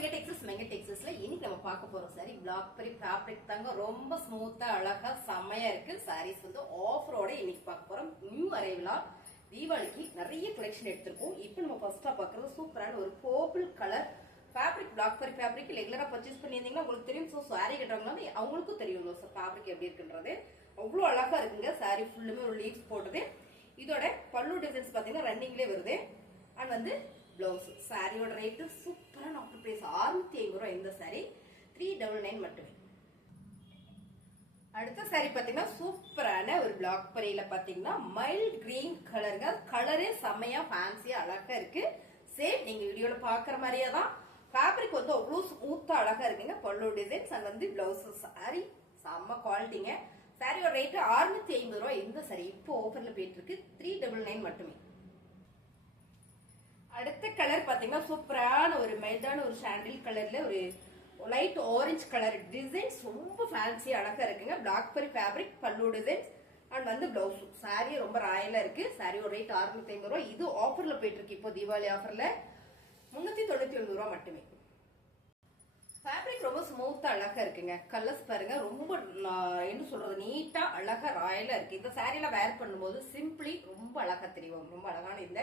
மெங்க டெக்ஸஸ்ல இன்னைக்கு நம்ம பார்க்க போறோம் சாரி பிளாக் பரி ஃபேப்ரிக் தாங்க ரொம்ப ஸ்மூத்தா அழகா செமையா இருக்கு சாரீஸ் வந்து ஆஃபரோட இன்னைக்கு பார்க்க போறோம் நியூ அரைவலா தீபாவளிக்கு நிறைய கலெக்ஷன் எடுத்திருக்கோம் இப்போ நம்ம ஃபர்ஸ்டா பார்க்கறது சூப்பரான ஒரு பர்பிள் கலர் ஃபேப்ரிக் பிளாக் பரி ஃபேப்ரிக் ரெகுலரா பர்ச்சேஸ் பண்ணியிருந்தீங்கன்னா உங்களுக்கு தெரியும் ஸோ சாரி கட்டுறவங்க அவங்களுக்கும் தெரியும் ஃபேப்ரிக் எப்படி இருக்குன்றது அவ்வளோ அழகா இருக்குங்க சாரி ஃபுல்லுமே ஒரு லீவ்ஸ் போட்டது இதோட பல்லு டிசைன்ஸ் பாத்தீங்கன்னா ரன்னிங்லேயே வருது அண்ட் வந்து பிளவுஸ் சாரியோட ரேட்டு சூப்பரான ஆஃபர் பிரைஸ் 650 ரூபாய் இந்த சாரி 399 மட்டுமே. அடுத்த சாரி பாத்தீங்கன்னா சூப்பரான ஒரு பிளாக் பரியில பாத்தீங்கன்னா மைல்ட் கிரீன் கலருங்க கலரே செம்மையா ஃபேன்சியா அழகா இருக்கு சேம் நீங்க வீடியோல பாக்குற மாதிரியே தான் ஃபேப்ரிக் வந்து அவ்வளவு ஸ்மூத்தா அழகா இருக்குங்க பல்லு டிசைன்ஸ் அண்ட் வந்து பிளவுஸ் சாரி செம்ம குவாலிட்டிங்க சாரியோட ரேட்டு 650 ரூபாய் இந்த சாரி இப்போ ஆஃபர்ல போயிட்டு இருக்கு 399 மட்டுமே. அடுத்த கலர் பாத்தீங்கன்னா சூப்பரான ஒரு மைல்டான ஒரு சாண்டில் கலர்ல ஒரு லைட் ஆரஞ்சு கலர் டிசைன்ஸ் ரொம்ப ஃபேன்சி அழகா இருக்குங்க பிளாக் பரி ஃபேப்ரிக் பல்லு டிசைன்ஸ் அண்ட் வந்து பிளவுஸ் சாரி ரொம்ப ராயலா இருக்கு சாரியோட ரேட் 650 ரூபாய் இது ஆஃபர்ல போயிட்டு இருக்கு இப்போ தீபாவளி ஆஃபர்ல 399 ரூபாய் மட்டுமே. ஃபேப்ரிக் ரொம்ப ஸ்மூத்தா அழகா இருக்குங்க கலர்ஸ் பாருங்க ரொம்ப என்ன சொல்றது நீட்டா அழகா ராயலா இருக்கு இந்த சாரியில வேர் பண்ணும்போது சிம்பிளி ரொம்ப அழகா தெரியும் ரொம்ப அழகான இந்த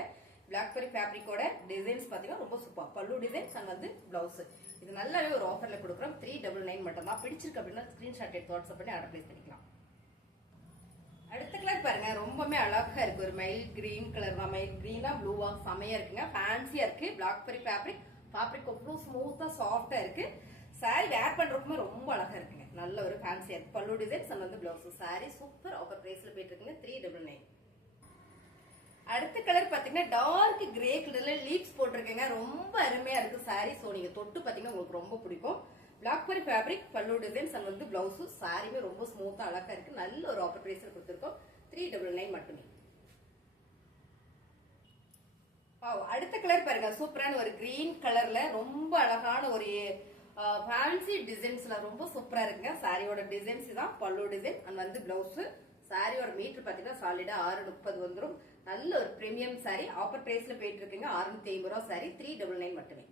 பிளாக் பரி ஃபேப்ரிக்கோட டிசைன்ஸ் பாத்தீங்கன்னா ரொம்ப சூப்பர் பல்லு டிசைன்ஸ் அண்ட் வந்து பிளவுஸ் இது நல்லாவே ஒரு ஆஃபர்ல கொடுக்குறோம் 399 மட்டும் தான் பிடிச்சிருக்கு அப்படின்னா ஸ்கிரீன்ஷாட் எடுத்து வாட்ஸ்அப் பண்ணி ஆர்டர் பிளேஸ் பண்ணிக்கலாம். அடுத்த கலர் பாருங்க ரொம்பவே அழகா இருக்கு ஒரு மைல்ட் கிரீன் கலர் தான் மைல்ட் கிரீனா ப்ளூவா செமையா இருக்குங்க ஃபேன்சியா இருக்கு பிளாக் பரி ஃபேப்ரிக் அவ்வளவு ஸ்மூத்தா சாஃப்டா இருக்கு சாரி வேர் பண்றதுக்குமே ரொம்ப அழகா இருக்குங்க நல்ல ஒரு ஃபேன்சியா இருக்கு பல்லு டிசைன்ஸ் அண்ட் வந்து பிளவுஸ் சாரி சூப்பர் ஆஃபர் பிரைஸ்ல போயிட்டு இருக்குங்க 399. அடுத்த கலர் பாத்தீங்கன்னா டார்க் கிரே கலர்ல லீவ்ஸ் போட்டிருக்கேங்க ரொம்ப அருமையா இருக்கு சாரி சோ நீங்க தொட்டு பாத்தீங்கன்னா உங்களுக்கு ரொம்ப பிடிக்கும் பிளாக் பரி ஃபேப்ரிக் பல்லு டிசைன்ஸ் அண்ட் வந்து பிளவுஸ் சாரியுமே ரொம்ப ஸ்மூத்தா அழகா இருக்கு நல்ல ஒரு ஆஃபர் பிரைஸ்ல கொடுத்திருக்கோம் 399 மட்டுமே. அடுத்த கலர் பாருங்க சூப்பரான ஒரு கிரீன் கலர்ல ரொம்ப அழகான ஒரு ஃபேன்சி டிசைன்ஸ்ல ரொம்ப சூப்பரா இருக்குங்க சாரியோட டிசைன்ஸ் தான் பல்லு டிசைன் அண்ட் வந்து பிளவுஸ் சாரியோட மீட்டர் பாத்தீங்கன்னா சாலிடா 630 வந்துடும் நல்ல ஒரு பிரீமியம் சாரி ஆஃபர் பிரைஸ்ல போயிட்டு இருக்குங்க 650 ரூபாய் சாரி 399 மட்டுமே.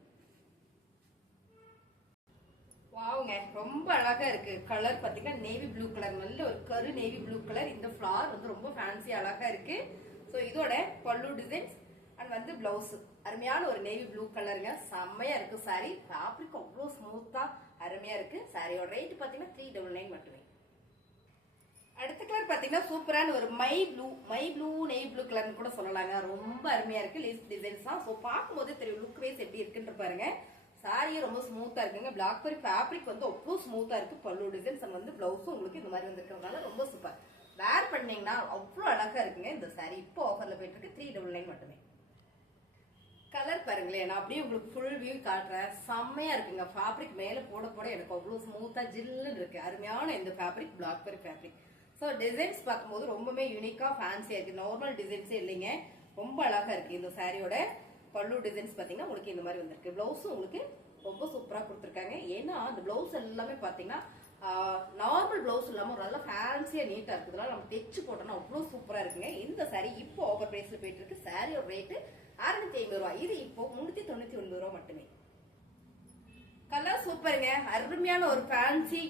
வாவுங்க ரொம்ப அழகா இருக்கு கலர் பாத்தீங்கன்னா நேவி ப்ளூ கலர் நல்ல ஒரு கரு நேவி ப்ளூ கலர் இந்த ஃபிளவர் வந்து ரொம்ப ஃபேன்சி அழகா இருக்கு சோ இதோட பல்லு டிசைன்ஸ் அண்ட் வந்து பிளவுஸ் அருமையான ஒரு நேவி ப்ளூ கலருங்க செம்மையா இருக்கு சாரி ஃபேப்ரிக் அவ்வளவு ஸ்மூத்தா அருமையா இருக்கு சாரியோட ரேட் பாத்தீங்கன்னா 399 மட்டுமே. அடுத்த கலர் பாத்தீங்கன்னா சூப்பரான ஒரு மை ப்ளூ நெய் ப்ளூ கலர்னு கூட சொல்லலாங்க ரொம்ப அருமையா இருக்கு லீஸ் டிசைன்ஸ் தான் சோ பார்க்கும்போது தெரியும் லுக் வைஸ் எப்படி இருக்குன்னு பாருங்க சாரியே ரொம்ப ஸ்மூத்தா இருக்குங்க பிளாக் பரி ஃபேப்ரிக் வந்து அவ்வளவு ஸ்மூத்தா இருக்கு பல்லு டிசைன்ஸ் அண்ட் வந்து பிளவுஸும் உங்களுக்கு இந்த மாதிரி வந்திருக்கிறதுனால ரொம்ப சூப்பர் வேர் பண்ணீங்கன்னா அவ்வளவு அழகா இருக்குங்க இந்த சாரி இப்போ ஆஃபர்ல போயிட்டு இருக்கு 399 மட்டுமே. கலர் பாருங்களேன் நான் அப்படியே உங்களுக்கு ஃபுல் வியூ காட்டுறேன் செம்மையா இருக்குங்க ஃபேப்ரிக் மேல போட போட எனக்கு அவ்வளவு ஸ்மூத்தா ஜில்லுன்னு இருக்கு அருமையான இந்த ஃபேப்ரிக் பிளாக் பரி ஃபேப்ரிக் சோ டிசைன்ஸ் பார்க்கும்போது ரொம்பவே யூனிக்கா ஃபேன்சியா இருக்கு நார்மல் டிசைன்ஸே இல்லைங்க ரொம்ப அழகா இருக்கு இந்த சாரியோட பல்லு டிசைன்ஸ் பாத்தீங்கன்னா உங்களுக்கு இந்த மாதிரி வந்திருக்கு பிளவுஸும் உங்களுக்கு ரொம்ப சூப்பரா கொடுத்துருக்காங்க ஏன்னா அந்த பிளவுஸ் எல்லாமே பாத்தீங்கன்னா நார்மல் பிளவுஸ் இல்லாம நல்லா ஃபேன்சியா நீட்டா இருக்குதுனால நம்ம தைச்சு போட்டோம்னா அவ்வளவு சூப்பரா இருக்குங்க இந்த சாரி இப்போ ஆஃபர் பிரைஸ்ல போயிட்டு இருக்கு சாரியோட ரேட்டு 650 ரூபாய் இது இப்போ 399 ரூபாய் மட்டுமே. கலர் சூப்பருங்க அருமையான ஒரு ஃபேன்சி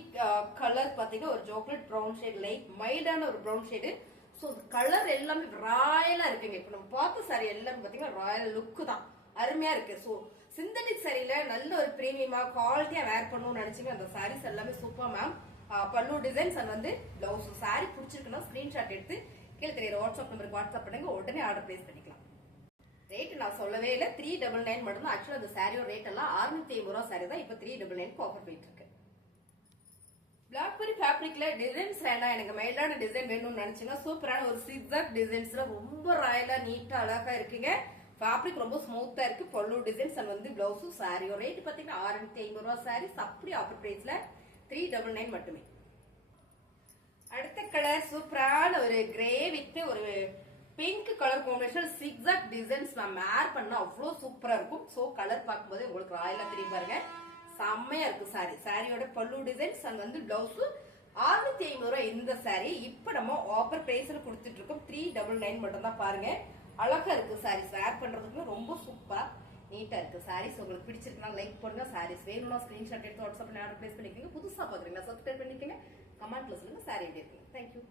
கலர் பாத்தீங்கன்னா ஒரு சாக்லேட் ப்ரௌன் ஷேட் லைட் மைல்டான ஒரு ப்ரௌன் ஷேடு சோ கலர் எல்லாமே ராயலா இருக்குங்க இப்ப நம்ம பார்த்த சாரி எல்லாமே பாத்தீங்கன்னா ராயல் லுக் தான் அருமையா இருக்கு சோ சிந்தட்டிக் சாரியில நல்ல ஒரு பிரீமியமா குவாலிட்டியா வேர் பண்ணணும்னு நினைச்சீங்க அந்த சாரீஸ் எல்லாமே சூப்பர் மேம் பல்லு டிசைன்ஸ் அண்ட் வந்து பிளவுஸ் சாரி பிடிச்சிருக்குன்னா ஸ்கிரீன்ஷாட் எடுத்து கீழே தெரியுற வாட்ஸ்அப் நம்பருக்கு வாட்ஸ்அப் பண்ணுங்க உடனே ஆர்டர் பிளேஸ் பண்ணிக்கலாம். ரேட் நான் சொல்லவே இல்லை 399 மட்டும் தான் ஆக்சுவலா அந்த சாரியோட ரேட் எல்லாம் 650 ரூபாய் சாரி தான் இப்ப 399 ஆஃபர் போயிட்டு இருக்கு. பிளாக் பரி ஃபேப்ரிக்ல டிசைன்ஸ் வேண்டாம் எனக்கு மைல்டான டிசைன் வேணும்னு நினைச்சீங்கன்னா சூப்பரான ஒரு சிக்ஸாக் டிசைன்ஸ்ல ரொம்ப ராயலா நீட்டா அழகா இருக்குங்க ஃபேப்ரிக் ரொம்ப ஸ்மூத்தா இருக்கு பல்லு டிசைன்ஸ் அண்ட் வந்து பிளவுஸும் சாரியோட ரேட் பாத்தீங்கன்னா 650 ரூபாய் சாரி அப்படி ஆஃபர் பிரைஸ்ல 399 மட்டுமே. அடுத்த கலர் சூப்பரான ஒரு கிரே வித் ஒரு பிங்க் கலர் காம்பினேஷன் சிக்ஸாக் டிசைன்ஸ் நான் மேர் பண்ணா அவ்வளவு சூப்பரா இருக்கும் சோ கலர் பார்க்கும்போது உங்களுக்கு ராயலா தெரியும் பாருங்க செம்மையா இருக்கு சாரி சாரியோட பல்லு டிசைன்ஸ் அண்ட் வந்து பிளவுஸ் 650 ரூபாய் இந்த சாரி இப்ப நம்ம ஆஃபர் பிரைஸ்ல கொடுத்துட்டு இருக்கோம் 399 மட்டும் தான் பாருங்க அழகா இருக்கு சாரீஸ் வேர் பண்றதுக்கு ரொம்ப சூப்பரா நீட்டா இருக்கு. சாரீஸ் உங்களுக்கு பிடிச்சிருக்கா லைக் பண்ணுங்க. சாரீஸ் வேணும்னா ஸ்கிரீன்ஷாட் எடுத்து வாட்ஸ்அப்ல ஆர்டர் பிளேஸ் பண்ணிக்கோங்க. புதுசா பாக்குறீங்களா சப்ஸ்கிரைப் பண்ணிக்கோங்க. கமெண்ட்ல சொல்லுங்க சாரி எப்படி இருக்குங்க. தேங்க்யூ.